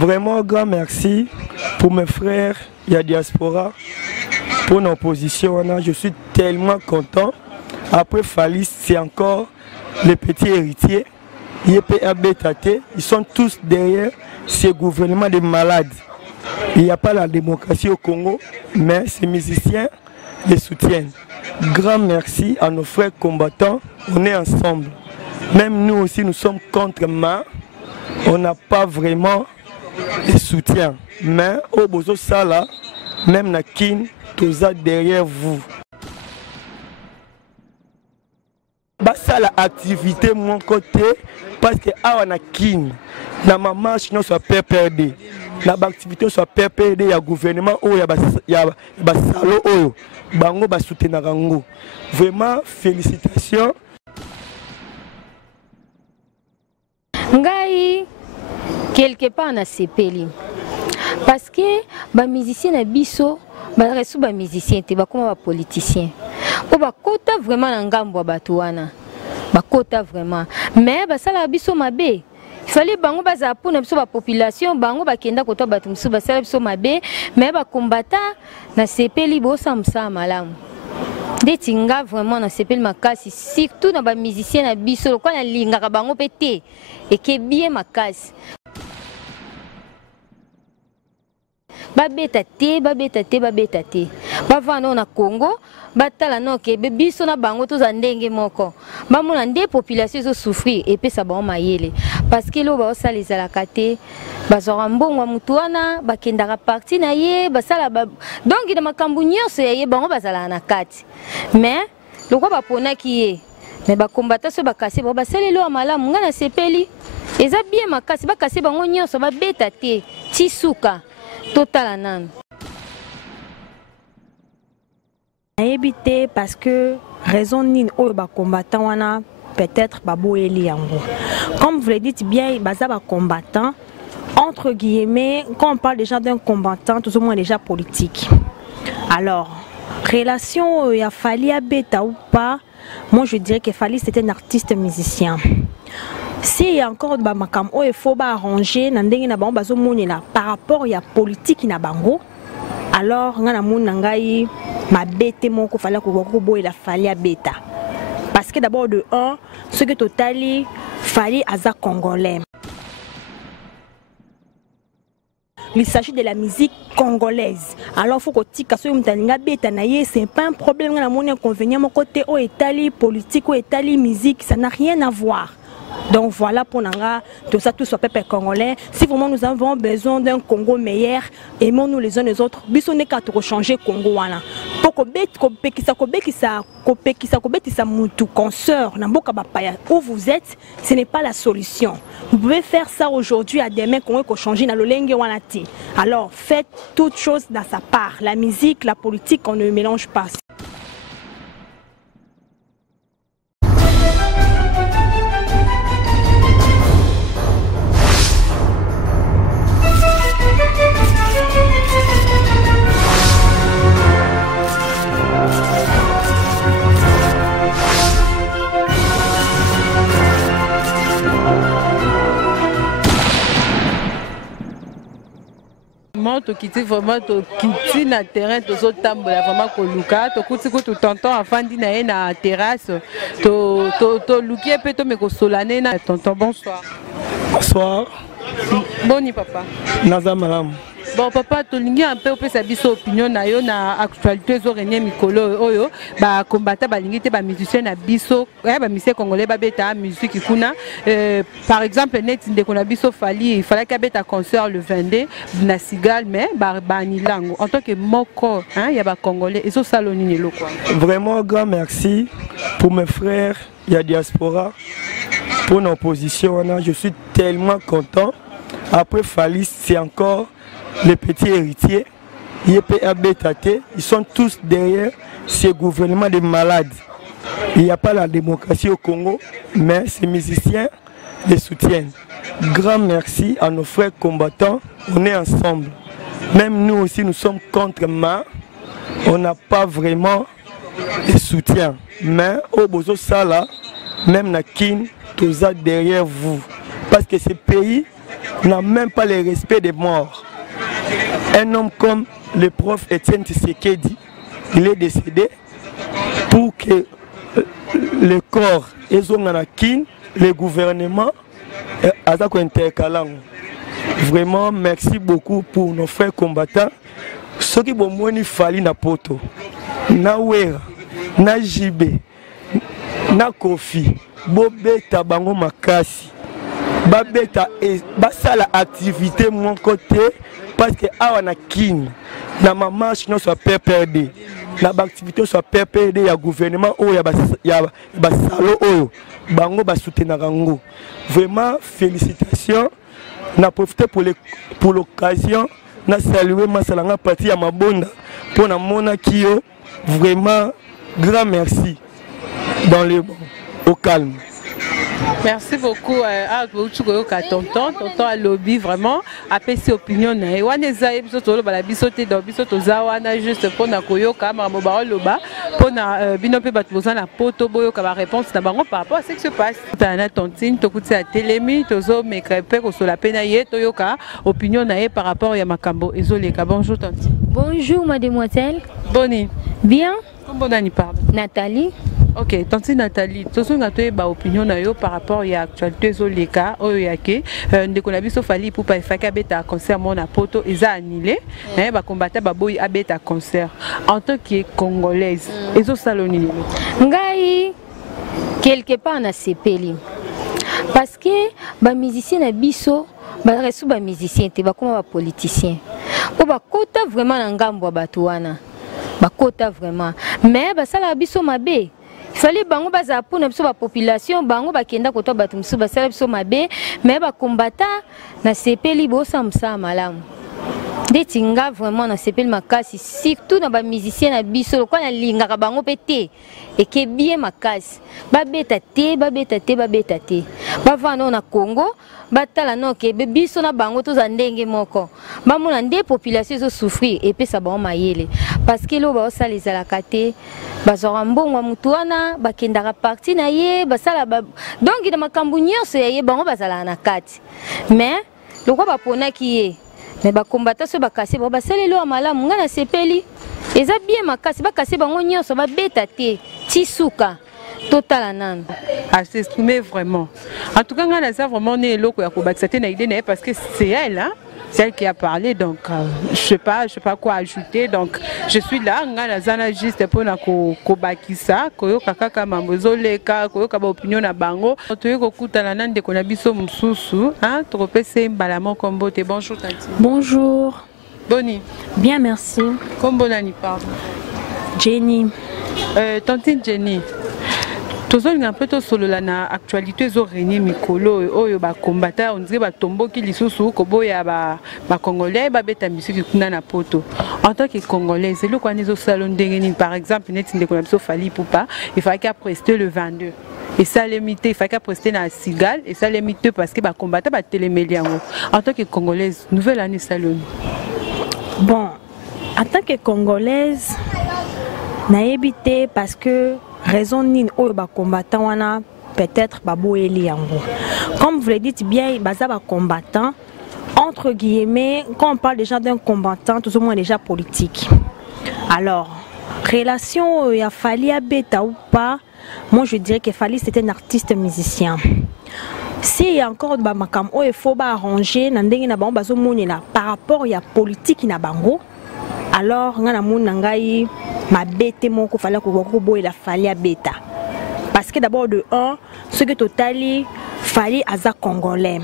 Vraiment grand merci pour mes frères, il y a diaspora, pour nos positions. Je suis tellement content. Après Falis, c'est encore les petits héritiers. IEPABTT, ils sont tous derrière ce gouvernement de malades. Il n'y a pas la démocratie au Congo, mais ces musiciens les soutiennent. Grand merci à nos frères combattants, on est ensemble. Même nous aussi, nous sommes contre main. On n'a pas vraiment de soutien. Mais au Bozo Sala, même Nakin, tous derrière vous. Ça la activité mon côté parce que awa na kin na ma marche non soit PPRD na activité soit PPRD ya gouvernement ou ya ba salo oyo bango ba soutenir rango. Vraiment félicitations. Ngai quelque part na sepeli parce que ba musicien na biso ba resu ba musicien te ba comme ba politicien po ba kota vraiment na ngambo bato wana ba kota vraiment mais ba sala biso mabe il fallait bango baza pour na biso ba population bango ba kenda kota bato musu ba sala biso mabe mais ba combattant na sepeli bo samsa malamu detinga vraiment na sepeli makasi surtout na ba musicien na biso ko na lingaka bango pété et que bien makasi babeta te bavanda na Congo batala no ke biso na bango toza ndenge moko bamona nde population zo souffrir et puis ça ba mayele parce que lo ba osala ezalaka te bazora mbongo mutu wana bakendaka parti na ye basala donc de makambu nyonso ye bango bazala na kati mais lokwa baponaki ye mais bakombata so bakasi ba basalelo malamu nga na sepeli eza bien makasi bakasi bango nyonso babeta te tisuka total anan. Éviter parce que raison ni au combattant wana peut-être babo eliango. Comme vous le dites bien, baza ba combattant entre guillemets quand on parle déjà d'un combattant tout au moins déjà politique. Alors relation il a fallu à bêta ou pas, moi je dirais que Fali c'était un artiste musicien. S'il y a encore des makam où il faut arranger par rapport à la politique na bango, alors ngana moun nangai ma bête mon ko fala ko bobo il a fallu à bêta. Parce que d'abord de un, ce que totali fallait aza congolais. Il s'agit de la musique congolaise. Alors il faut que tika so mtalinga beta na ye, c'est pas un problème ngana moun inconvénient mon côté au Italie politique au Italie musique, ça n'a rien à voir. Donc voilà pour Nanga, tout ça, tout soit peuple congolais. Si vraiment nous avons besoin d'un Congo meilleur, aimons-nous les uns les autres. Bisous n'est qu'à tout changer Congo. Pour que où vous êtes, ce n'est pas la solution. Vous pouvez faire ça aujourd'hui à demain qu'on va changer dans le lengue wanati. Alors faites toutes choses dans sa part. La musique, la politique, on ne mélange pas. To quitter vraiment to quitter na terrain to zo tambola vraiment ko luka to kuti ko to tonton afandi na ye na terrasse to luki pe to me ko solane na tonton. Bonsoir. Bonsoir. Boni papa. Naza malam. Bon papa to lingi un peu sa biso opinion na yo na actualité zo renier mikolo oyo ba combattant ba lingi te ba musicien na biso ba musicien congolais ba beta musique kuna par exemple net ndeko na biso Fali il fallait qu'il beta concert le 22 na Sigal mais ba nilango en tant que moko hein ya ba congolais et so saloni ni lo quoi. Vraiment grand merci pour mes frères, il y a diaspora pour nos positions. Je suis tellement content. Après Fali c'est encore les petits héritiers, IEPABTT, ils sont tous derrière ce gouvernement de malades. Il n'y a pas la démocratie au Congo, mais ces musiciens les soutiennent. Grand merci à nos frères combattants, on est ensemble. Même nous aussi, nous sommes contre main, on n'a pas vraiment de soutien. Mais au Bozo Sala, même Nakin, tous derrière vous. Parce que ce pays, n'a même pas le respect des morts. Un homme comme le prof Étienne Tshisekedi, il est décédé pour que le corps et le gouvernement vraiment merci beaucoup pour nos frères combattants. Ceux qui ont fallu na poto, na wera, na jibe, na kofi, bobeta bango makasi, babeta et basala activité mon côté parce que awa na kin, na ma marche non soit perdu. La activité soit PPD, il y a gouvernement, il y a salo, bango ba soutenir rango. Vraiment félicitations. Na profité pour l'occasion, na saluer ma salanga parti à ma bonne pour na mona kio. Vraiment grand merci dans le au calme. Merci beaucoup à tonton à lobby vraiment après ses opinions na waneza ebisoto ba la bisote do bisoto zawana juste pour na koyoka mamo ba loba pour na binope batboza na poto boyoka ba réponse na bango par rapport à ce qui se passe na tontine tokuti à telemi tozo mekrepe ko sola pena ye toyoka opinion na par rapport ya makambo ezoleka. Bonjour tontine. Bonjour mademoiselle. Boni. Bien. Comment on y parle? Nathalie. Ok, tante Nathalie, tu as une opinion par rapport à l'actualité de cas oyake ndeko na biso fali pour pas faire beta concert mon poto eza annulé ba combattre ba boy abeta concert en tant que congolaise ezo saloni ngai quelque part na sepeli parce que ba musicien na biso ba resu ba musicien te ba comme ba politicien po ba kota vraiment na ngambo bato wana ba kota vraiment mais ba sala biso mabe. Il fallait bango baza pour la population bango bakenda koto batu musu basala biso mabe mais ba combattant na sepeli bo samsa malamu detinga vraiment na sepeli makasi surtout na ba musicien na biso ko na linga bango pété et que bien makasi babeta te ba vana na Congo batala no ke biso na bango to za ndenge moko ba mona nde population zo souffrir et puis ça ba mayele parce que lo ba osala ezala kate bazora mbongo mutu wana bakendaka parti na ye basala donc na makambu nyonso ya ye bango bazala na kati mais lokwa bapona ki ye mais ba combattant so bakase ba basala lo malamu ngana sepeli eza bien makasi bakase bango nyonso ba beta te tisuka total nan à s'exprimer vraiment. En tout cas on a ça vraiment né loko ya ko bakisate na idée parce que c'est elle hein. C'est elle qui a parlé, donc je sais pas quoi ajouter. Donc je suis là, ngana juste pour na ko bakisa, koyo kaka mamozoleka, koyo kaba opinion na bango. Toyo ko kutana nande ko na biso mususu, hein, to repese mbalamo kombo te. Bonjour tanti. Bonjour. Boni. Bien merci. Kombo nani pardon. Jenny. Tantine Jenny. Tozoli un peu solo na actualité zo régner mikolo oyo ba combattant on dirait ba tomboki lisusu ko boya ba congolais ba beta musique kuna na poto en tant que congolais c'est le quoi nizo salon ndengeni par exemple net ndeko na biso fali poupa il fallait qu'à prester le 22 et ça limité il fallait qu'à prester na Sigal et ça limité parce que ba combattant ba téléméliango en tant que congolaise nouvelle année salon. Bon en tant que congolaise na évité parce que raison ni oyo ba combattant wana peut-être babo eli yango comme vous le dites bien baza ba combattant entre guillemets quand on parle déjà d'un combattant tout au moins déjà politique alors relation ya Fally abeta ou pas moi je dirais que Fally c'était un artiste musicien si y a encore ba makam oyo faut ba arranger na ndenge na bango bazo monela par rapport ya politique na bango alors ngana mona ngai ma bête moko fallait ko boy la Fally abeta parce que d'abord de un ce que totali Fally aza congolais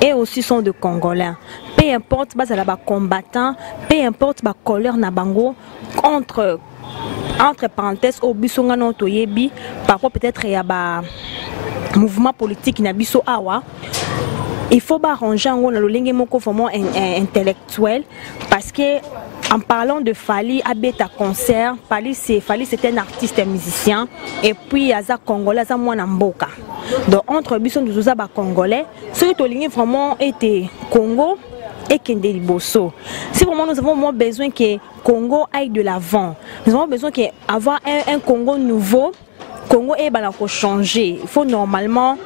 et aussi sont de congolais peu importe bas la ba combattant peu importe ba couleur na bango entre parenthèses au bisonga no toyebi par rapport peut-être ya ba mouvement politique na biso awa il faut ba ranger en le lenge moko vraiment intellectuel parce que en parlant de Fally abeta concert Fally c'était un artiste musicien et puis aza congolais aza mwana mboka donc entre biso nous ba congolais ce que tolingi vraiment était Congo et Kende Liboso. Si vraiment nous avons besoin que Congo aille de l'avant, nous avons besoin qu'avoir un Congo nouveau, Congo est changer. Il faut normalement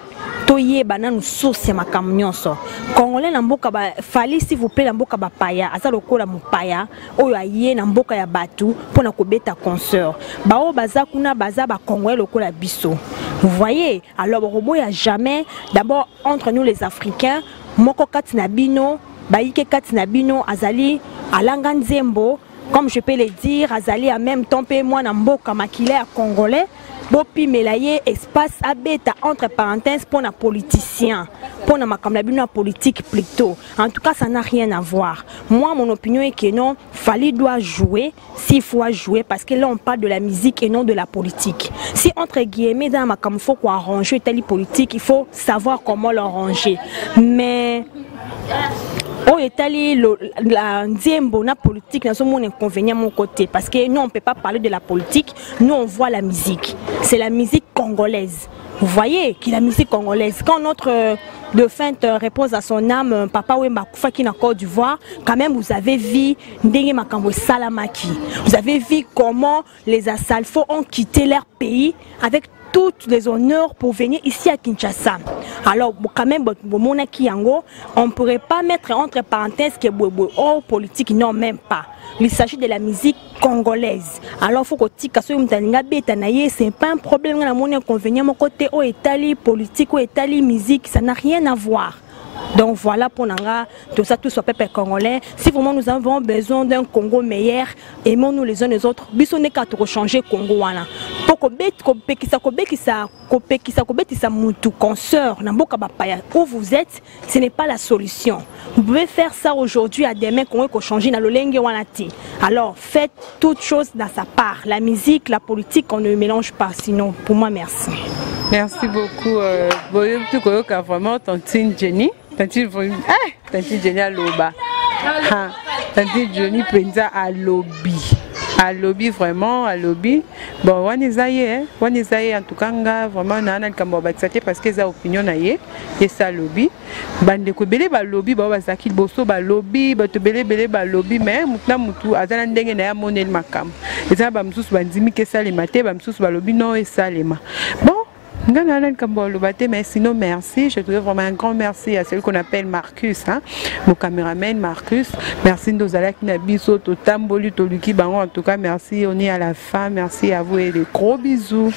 toye bananu source ya makamnyonso congolais na mboka ba fali s'il vous plaît na mboka ba paya asa lokola mupaya oyo aye na mboka ya batu pona kobeta concert bao baza kuna baza ba congolais lokola biso vous voyez alors robo ya jamais d'abord entre nous les africains moko kati na bino baike kati na bino azali alanga nzembo comme je peux le dire azali en même temps pe moi na mboka makile ya congolais bopi melaye espace abeta entre parenthèses pour na politicien pour na makamla bino politique plutôt en tout cas ça n'a rien à voir moi mon opinion est que non Fally doit jouer s'il faut jouer parce que là on parle de la musique et non de la politique si entre guillemets dans makamla faut quoi arranger telle politique il faut savoir comment l'arranger mais oh etali la nzembo na politique na mon inconvénient mon côté parce que nous on peut pas parler de la politique nous on voit la musique c'est la musique congolaise vous voyez qui la musique congolaise quand notre défunte repose à son âme papa Wemba Kufa qui na Côte d'Ivoire quand même vous avez vu ndenge makambo salamaki vous avez vu comment les Assalfo ont quitté leur pays avec tous les honneurs pour venir ici à Kinshasa. Alors, quand même, on ne pourrait pas mettre entre parenthèses que oh, politique, non, même pas. Il s'agit de la musique congolaise. Alors, il faut que c'est pas un problème, mon inconvénient, mon côté, oh, Italie, politique, oh, Italie, musique, ça n'a rien à voir. Donc voilà pour Nanga, tout ça, tout soit peuple congolais. Si vraiment nous avons besoin d'un Congo meilleur, aimons-nous les uns les autres. Bisous n'est qu'à changer Congo. Pour où vous êtes, ce n'est pas la solution. Vous pouvez faire ça aujourd'hui à demain qu'on peut changer dans le langue wanati. Alors faites toutes choses dans sa part. La musique, la politique, on ne mélange pas. Sinon, pour moi, merci. Merci beaucoup. Vraiment, tantine Jenny. Tantine Jenny à Loba. Tantine Jenny Penza à Lobby. À lobby vraiment à lobby bon on est en tout cas vraiment nana kambo batsate parce que za opinion na ye et ça lobby bande ko belé ba lobby ba bazaki boso ba lobby ba to belé ba lobby mais mutna mutu azana ndenge na ya monel makam eza ba msusu bandimi ke salema te ba msusu ba lobby non et salema bon. Mais sinon merci, je te dis vraiment un grand merci à celui qu'on appelle Marcus, hein? Mon caméraman Marcus. Merci Ndozala qui n'a biso to tamboli to luki bango en tout cas merci, on est à la fin, merci à vous et des gros bisous.